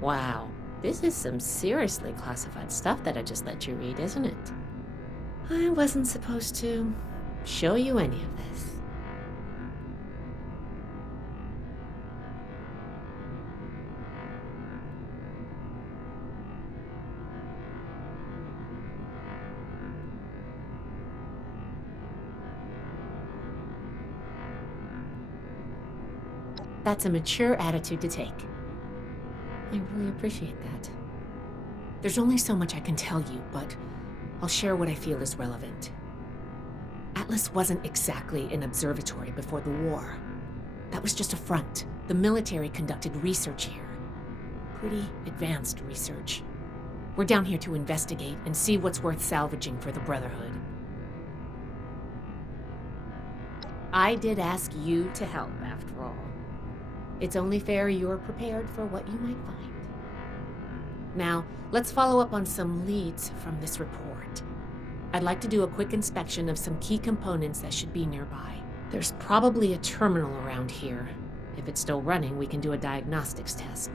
Wow, this is some seriously classified stuff that I just let you read, isn't it? I wasn't supposed to show you any of this. That's a mature attitude to take. I really appreciate that. There's only so much I can tell you, but I'll share what I feel is relevant. Atlas wasn't exactly an observatory before the war. That was just a front. The military conducted research here. Pretty advanced research. We're down here to investigate and see what's worth salvaging for the Brotherhood. I did ask you to help, after all. It's only fair you're prepared for what you might find. Now, let's follow up on some leads from this report. I'd like to do a quick inspection of some key components that should be nearby. There's probably a terminal around here. If it's still running, we can do a diagnostics test.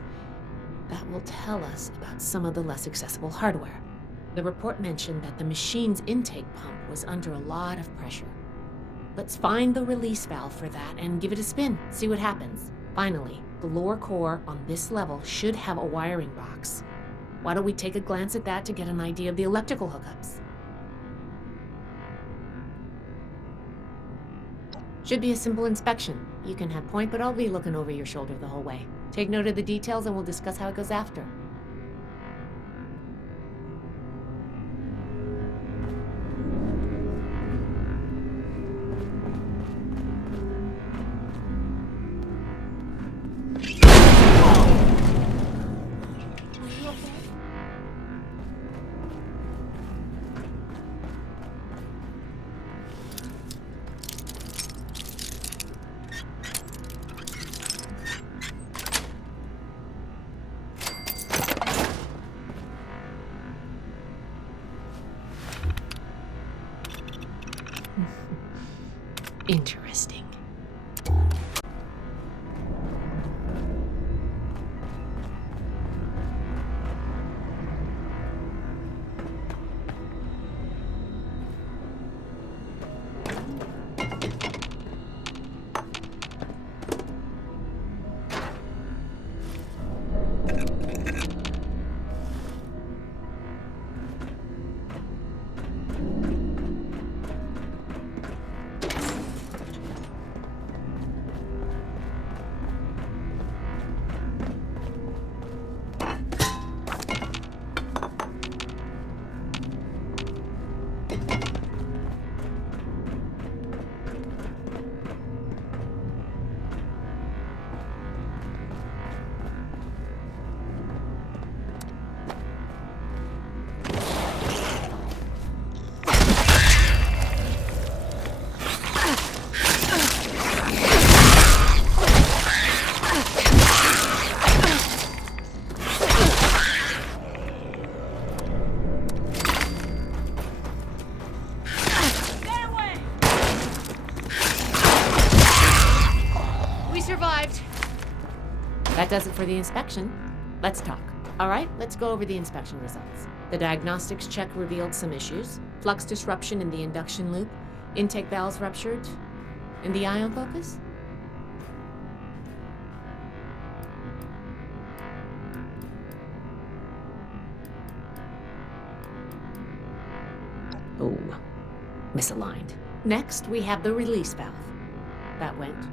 That will tell us about some of the less accessible hardware. The report mentioned that the machine's intake pump was under a lot of pressure. Let's find the release valve for that and give it a spin, see what happens. Finally, the lower core on this level should have a wiring box. Why don't we take a glance at that to get an idea of the electrical hookups? Should be a simple inspection. You can have point, but I'll be looking over your shoulder the whole way. Take note of the details and we'll discuss how it goes after. Interesting. That does it for the inspection. Let's talk. All right, let's go over the inspection results. The diagnostics check revealed some issues. Flux disruption in the induction loop, intake valves ruptured, and the ion focus? Oh, misaligned. Next, we have the release valve. That went.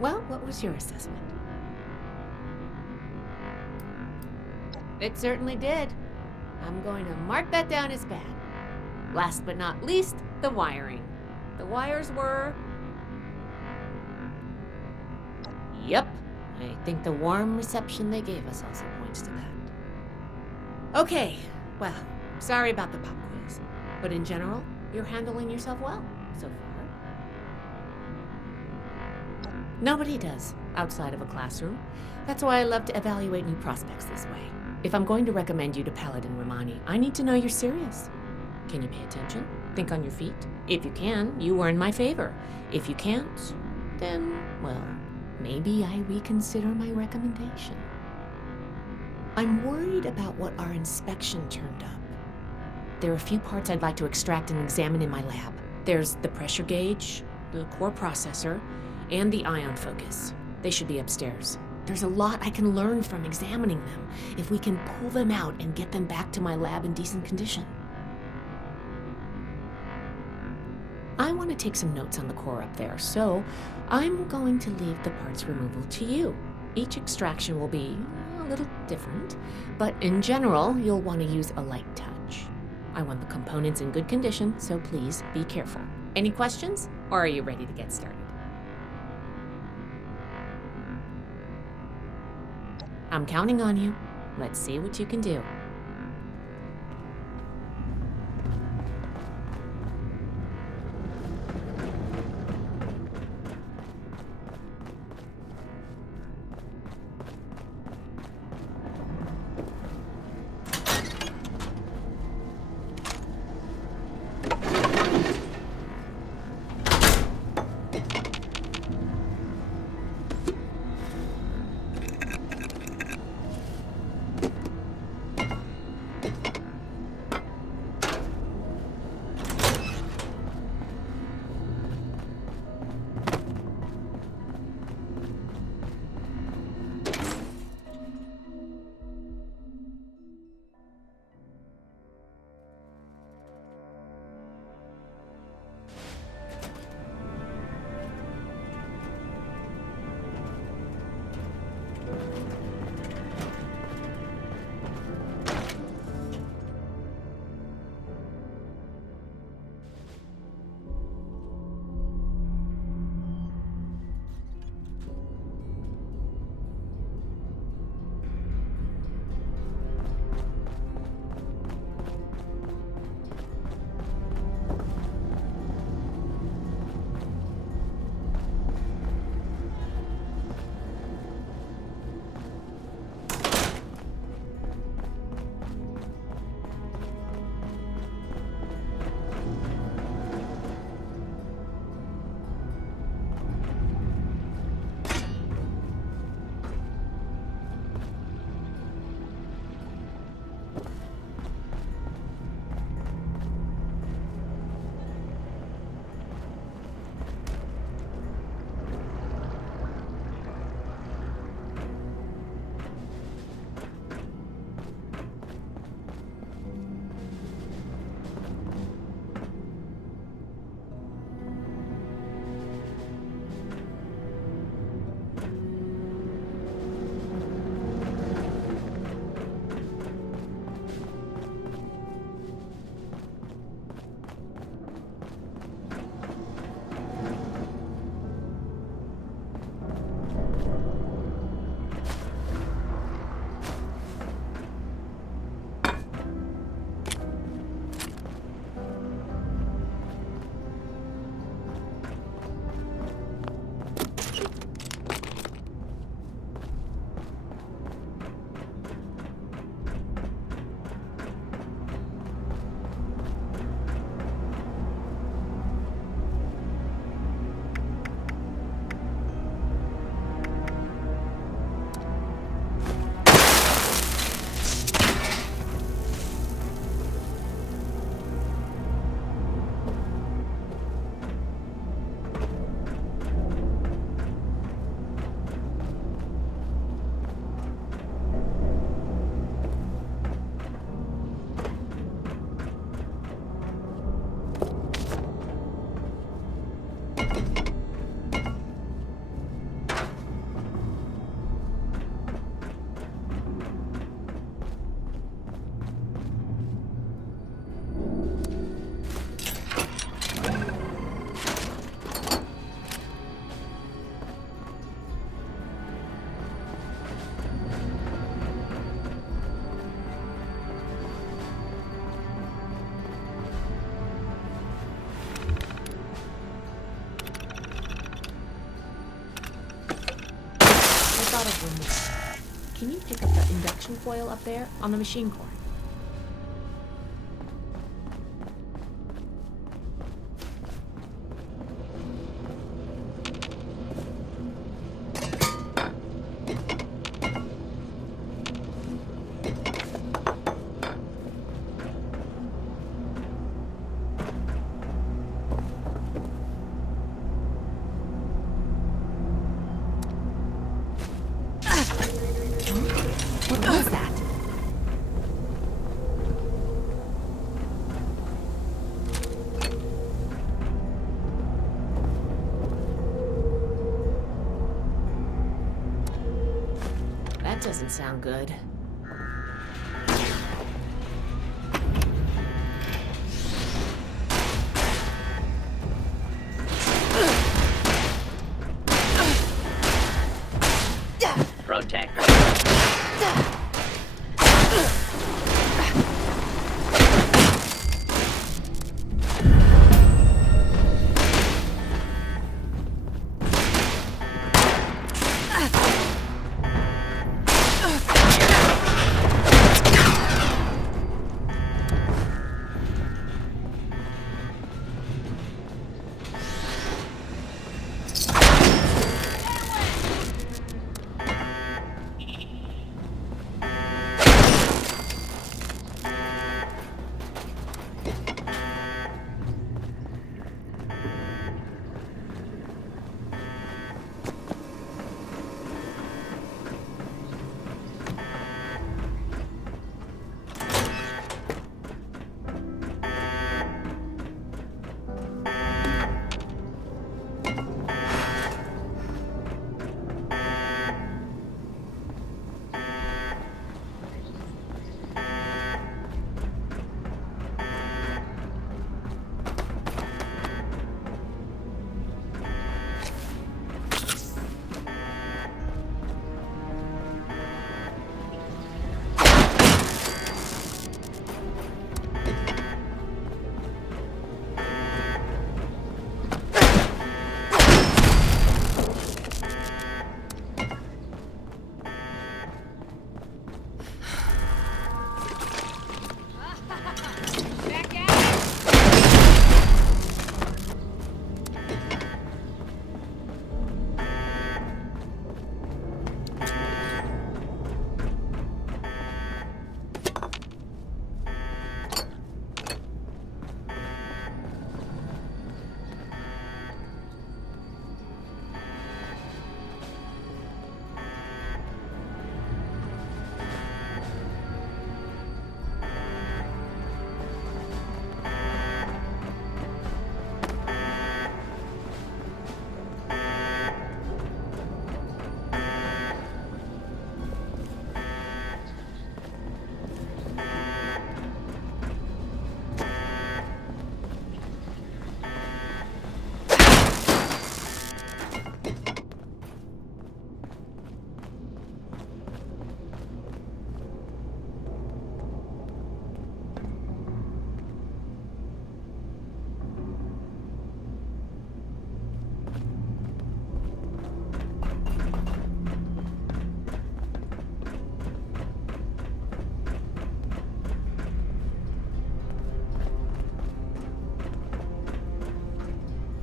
Well, what was your assessment? It certainly did. I'm going to mark that down as bad. Last but not least, the wiring. The wires were... Yep. I think the warm reception they gave us also points to that. Okay, well, sorry about the pop quiz. But in general, you're handling yourself well so far. Nobody does, outside of a classroom. That's why I love to evaluate new prospects this way. If I'm going to recommend you to Paladin Romani, I need to know you're serious. Can you pay attention? Think on your feet? If you can, you are in my favor. If you can't, then, well, maybe I reconsider my recommendation. I'm worried about what our inspection turned up. There are a few parts I'd like to extract and examine in my lab. There's the pressure gauge, the core processor, and the ion focus. They should be upstairs. There's a lot I can learn from examining them if we can pull them out and get them back to my lab in decent condition. I want to take some notes on the core up there, so I'm going to leave the parts removal to you. Each extraction will be a little different, but in general, you'll want to use a light touch. I want the components in good condition, so please be careful. Any questions, or are you ready to get started? I'm counting on you. Let's see what you can do. Thought of one more. Can you pick up the induction foil up there on the machine core? doesn't sound good. Protect.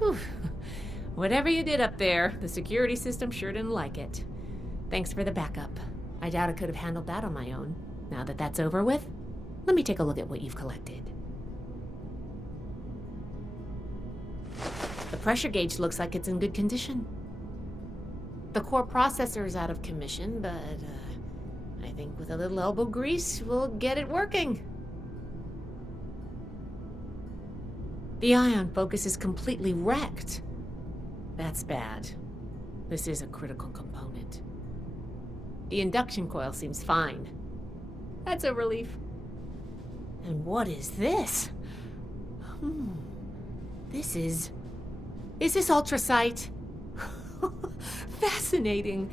Whew. Whatever you did up there, the security system sure didn't like it. Thanks for the backup. I doubt I could have handled that on my own. Now that that's over with, let me take a look at what you've collected. The pressure gauge looks like it's in good condition. The core processor is out of commission, but I think with a little elbow grease, we'll get it working. The ion focus is completely wrecked. That's bad. This is a critical component. The induction coil seems fine. That's a relief. And what is this? This is... Is this ultrasight? Fascinating.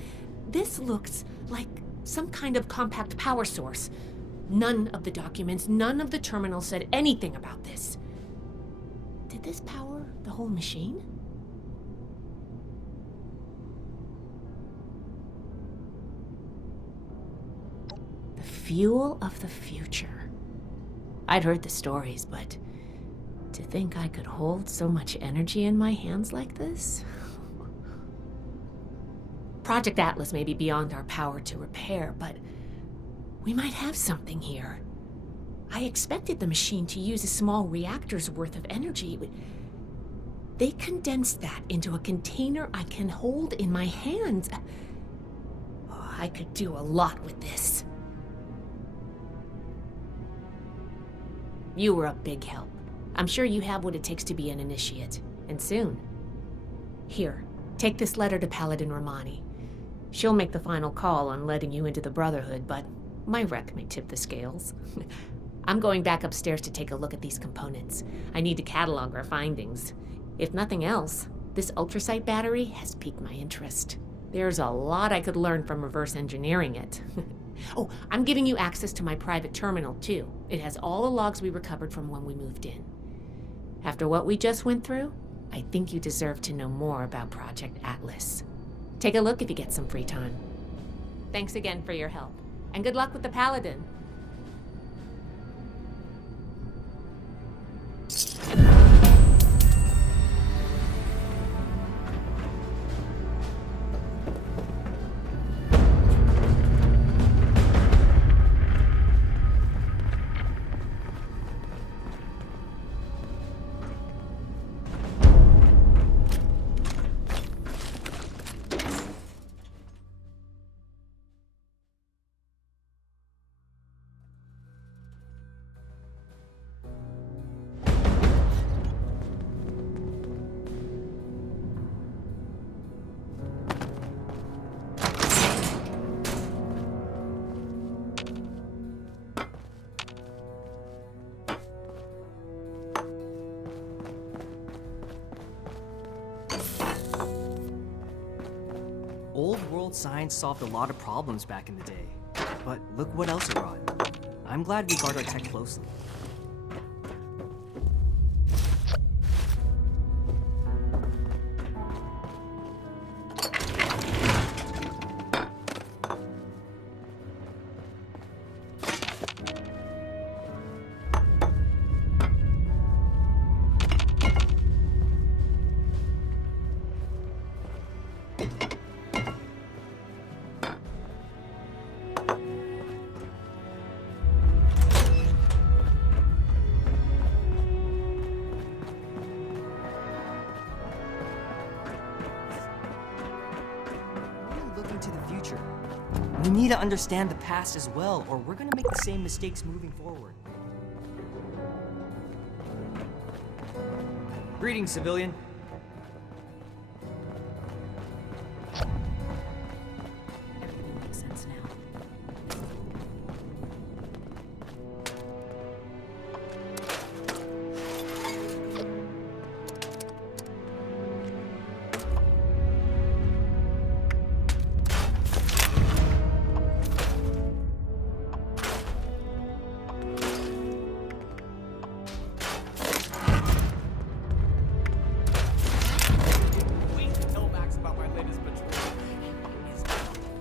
This looks like some kind of compact power source. None of the documents, none of the terminals said anything about this. Did this power the whole machine? The fuel of the future. I'd heard the stories, but to think I could hold so much energy in my hands like this? Project Atlas may be beyond our power to repair, but we might have something here. I expected the machine to use a small reactor's worth of energy, but they condensed that into a container I can hold in my hands. Oh, I could do a lot with this. You were a big help. I'm sure you have what it takes to be an initiate, and soon. Here, take this letter to Paladin Romani. She'll make the final call on letting you into the Brotherhood, but my rec may tip the scales. I'm going back upstairs to take a look at these components. I need to catalog our findings. If nothing else, this ultrasight battery has piqued my interest. There's a lot I could learn from reverse engineering it. Oh, I'm giving you access to my private terminal, too. It has all the logs we recovered from when we moved in. After what we just went through, I think you deserve to know more about Project Atlas. Take a look if you get some free time. Thanks again for your help, and good luck with the Paladin. Old world science solved a lot of problems back in the day, but look what else it brought. I'm glad we guard our tech closely. To the future. We need to understand the past as well, or we're gonna make the same mistakes moving forward. Greetings, civilian. Everything makes sense now.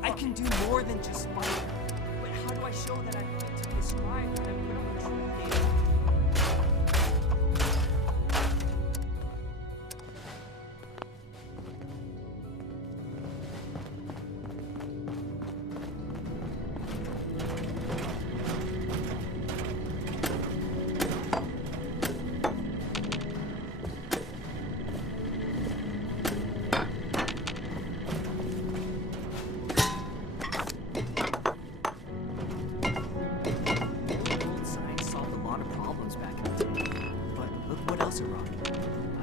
I can do more than just fight. But how do I show that I'm fit to describe what I'm put on the truth game?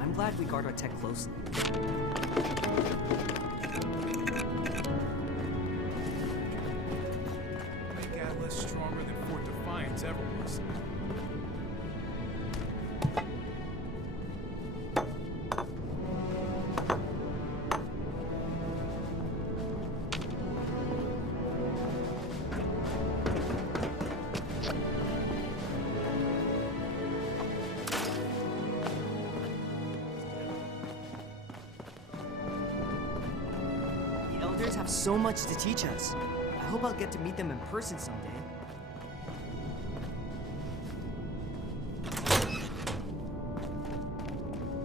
I'm glad we guard our tech closely. Make Atlas stronger than Fort Defiance ever was. Elders have so much to teach us. I hope I'll get to meet them in person someday.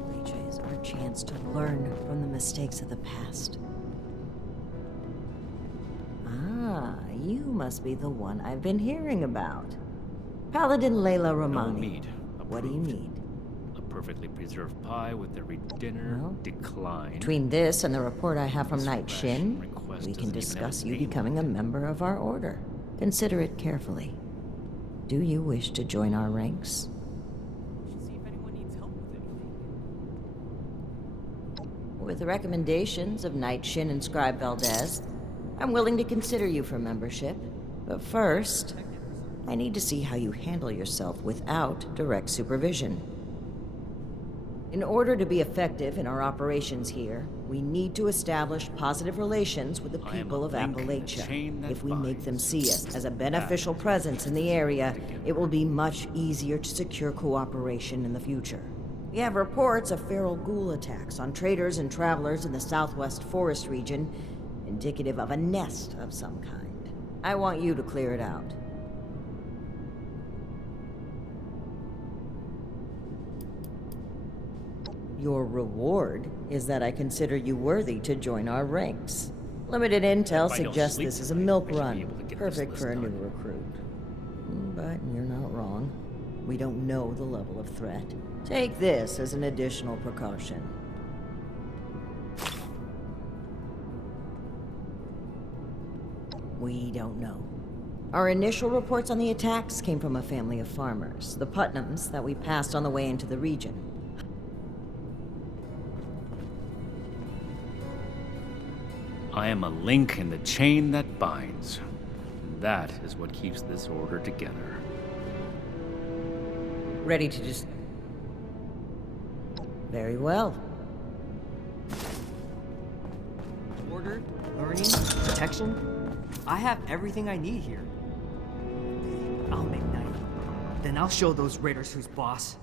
Leisha is our chance to learn from the mistakes of the past. Ah, you must be the one I've been hearing about. Paladin Layla Romani. No meat. What do you Approved. need? A perfectly preserved pie with every dinner Well, declined. Between this and the report I have from This Knight fresh Shin, request we can doesn't even have discuss a you name becoming a on it. member of our order. Consider it carefully. Do you wish to join our ranks? We should see if anyone needs help with anything. With the recommendations of Knight Shin and Scribe Valdez, I'm willing to consider you for membership. But first, I need to see how you handle yourself without direct supervision. In order to be effective in our operations here, we need to establish positive relations with the I am people a of link in the Appalachia. chain that If we make them binds. see us as a beneficial presence in the area, it will be much easier to secure cooperation in the future. We have reports of feral ghoul attacks on traders and travelers in the southwest forest region, indicative of a nest of some kind. I want you to clear it out. Your reward is that I consider you worthy to join our ranks. Limited intel If I don't suggests sleep this is a tonight, milk I should be run, able to get this perfect list for a new done. recruit. But you're not wrong. We don't know the level of threat. Take this as an additional precaution. We don't know. Our initial reports on the attacks came from a family of farmers, the Putnams, that we passed on the way into the region. I am a link in the chain that binds. That is what keeps this order together. Ready to just... Very well. Order, learning, protection. I have everything I need here. I'll make night. Then I'll show those raiders who's boss.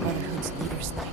Brotherhood's leaders think.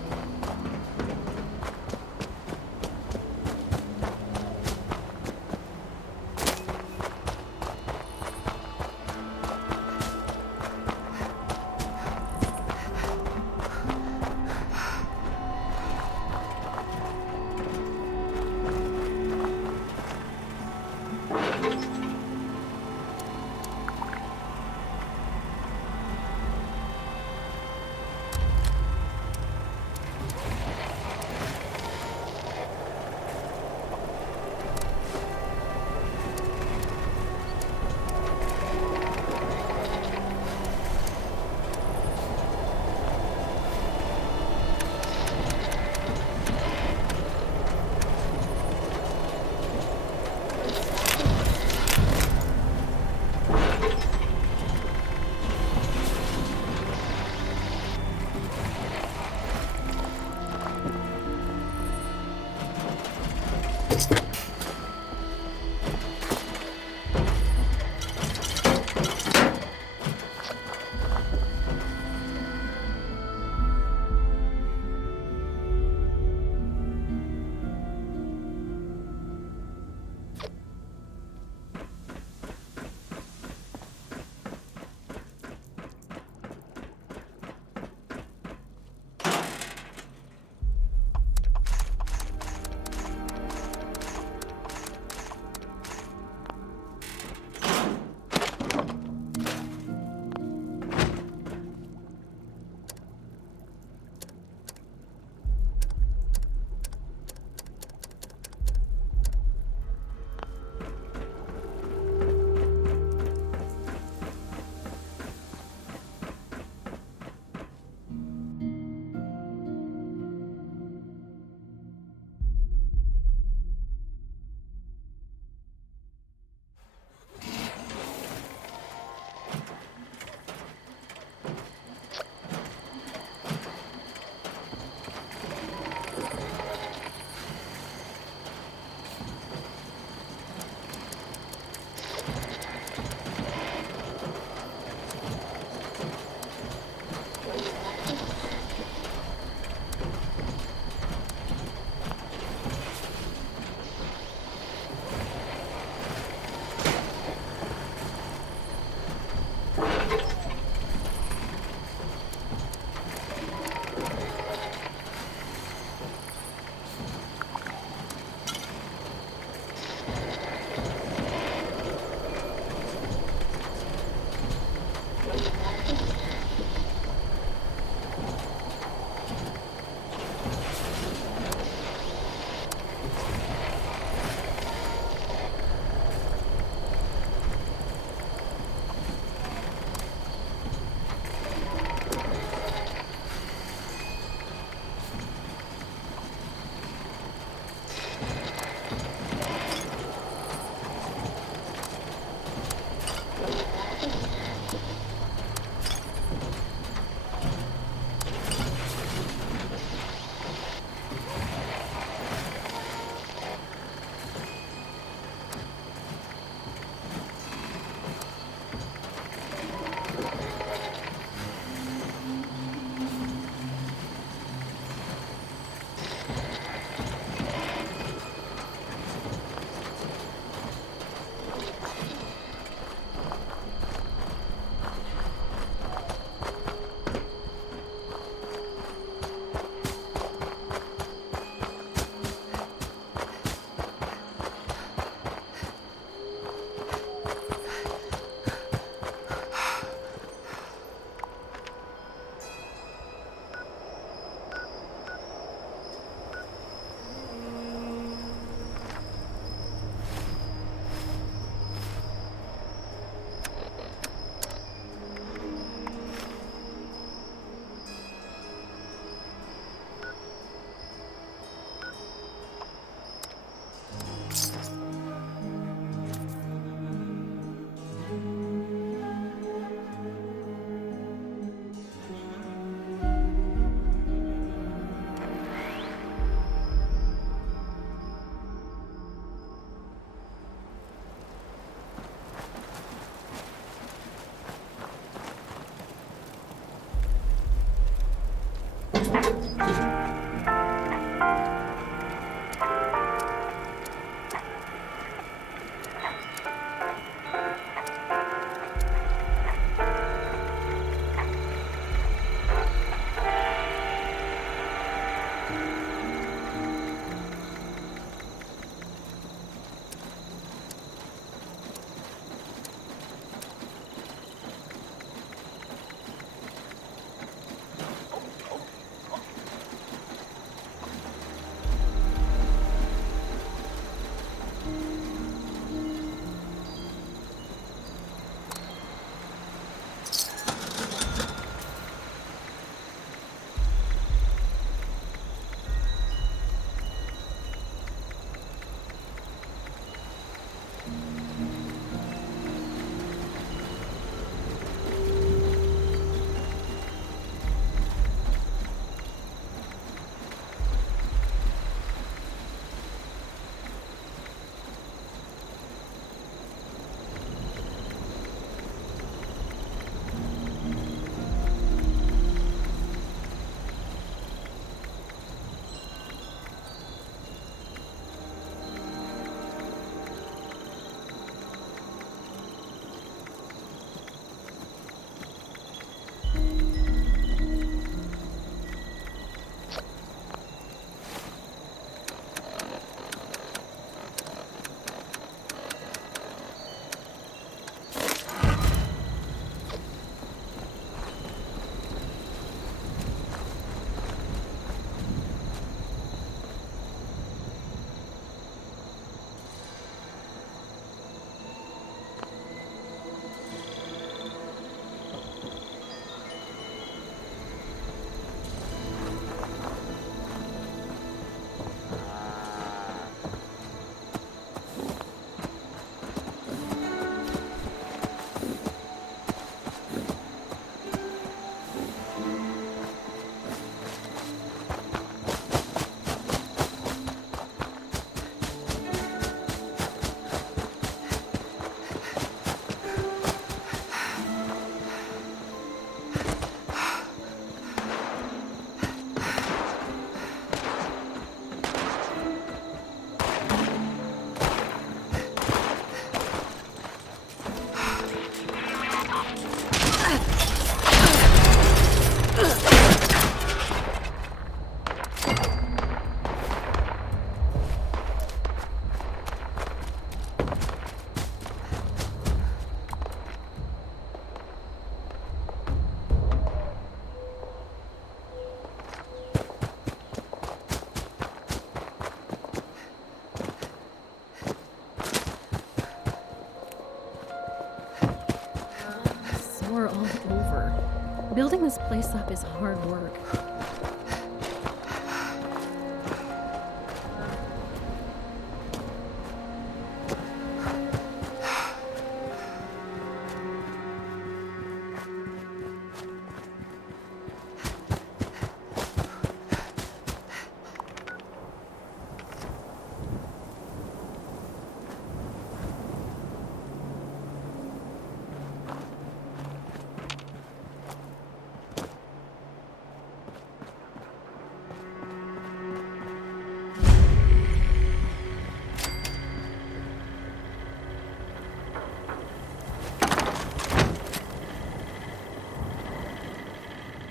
Building this place up is hard work.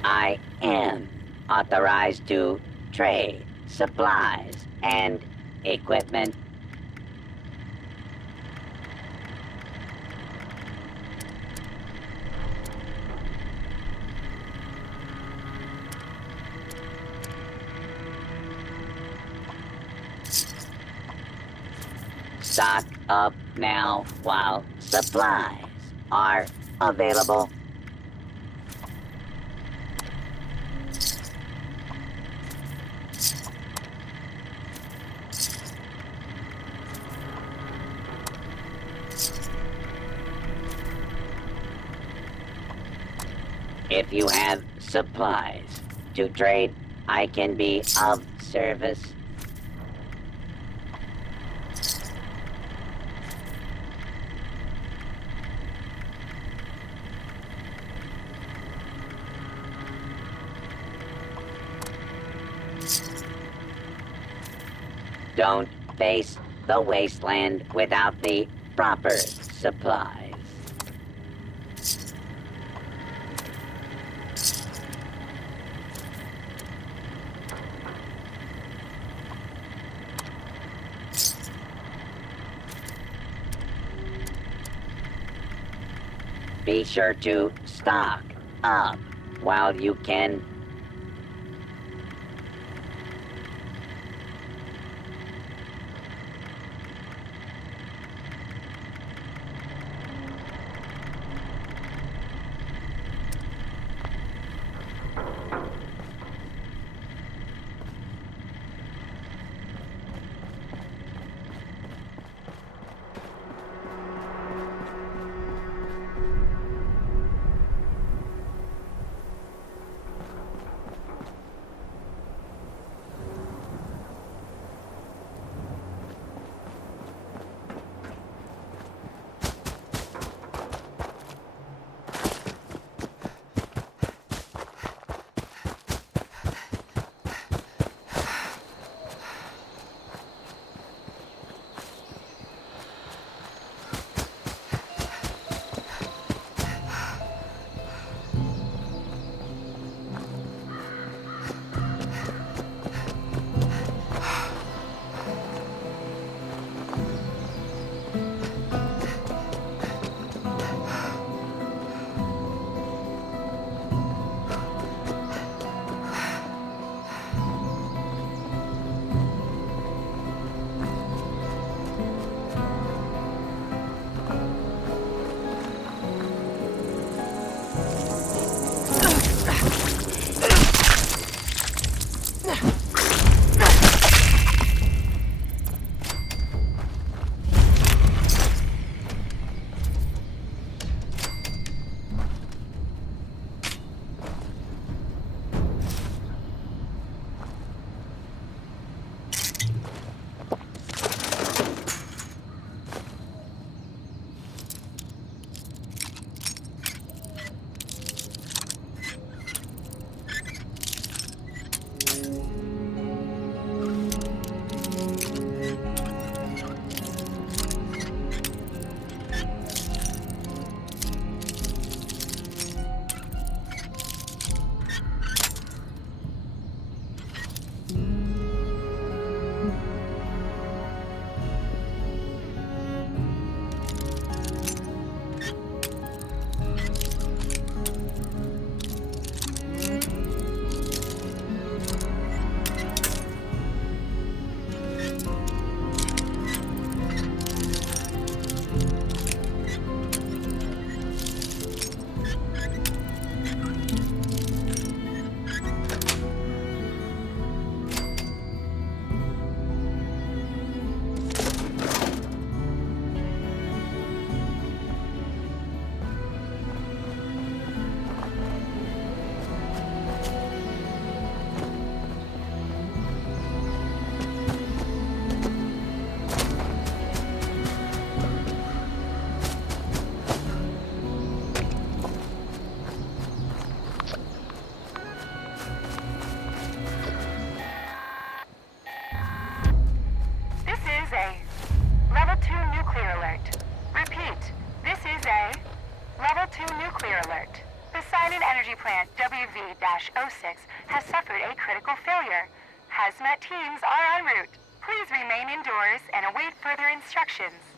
I am authorized to trade supplies and equipment. Stock up now while supplies are available. If you have supplies to trade, I can be of service. Don't face the wasteland without the proper supplies. Be sure to stock up while you can. 6-06 has suffered a critical failure. Hazmat teams are en route. Please remain indoors and await further instructions.